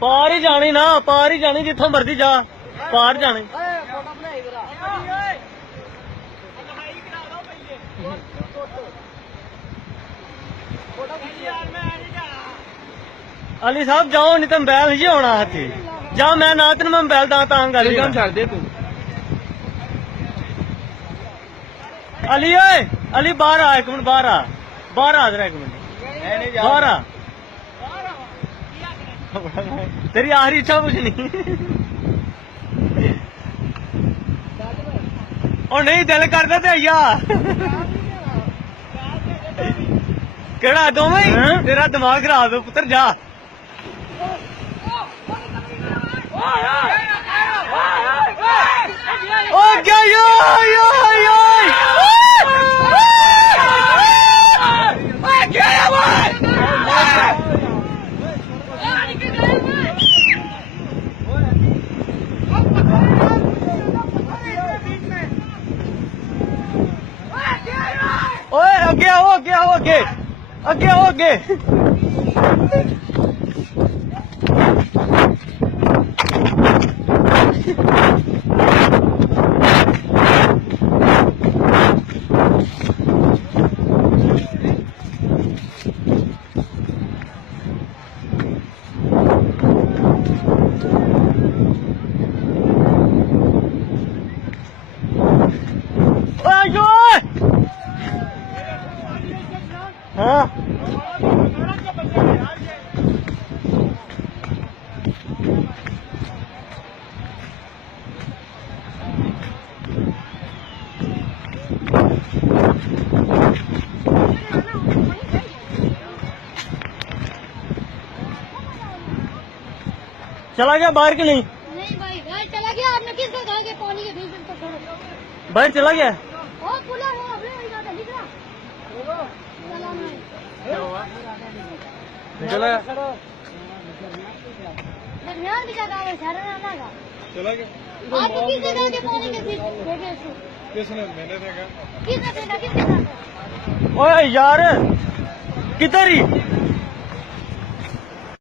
पार ही जानी ना, पार ही जानी, जिथों मर्जी जा पार जाने। अली साहब जाओ, नहीं तो मोबाइल नहीं होना हाथी। जा मैं ना तेन मैं मोबाइल दा तां गल छड़ दे तू। अली ओए अली बाहर आ, एक मिनट बाहर आ, बाहर आ जरा एक मिनट बाहर आ। तेरी आखिरी इच्छा कुछ नहीं। और नहीं दिल करता ते आइया केड़ा दोवें ही? तेरा दिमाग खराब है पुत्र, जा। ओ क्या यो यो यो ओए अगे आओ, अगे आओ, अगे अगे आओ, अगे। हाँ चला गया बाहर के नहीं? नहीं भाई, भाई चला गया। आपने किसको कहा कि पानी के बीच में छोड़ो? भाई चला गया। ओ पुला हो अपने इधर दिख रहा। चला नहीं। चला दरमियान की जगह है, शहर में आना का। चला गया। आपने किसको कहा कि पानी के बीच फेंके इसको? किसने? मैंने देखा। किसने फेंका? किसने फेंका? ओए यार किधर ही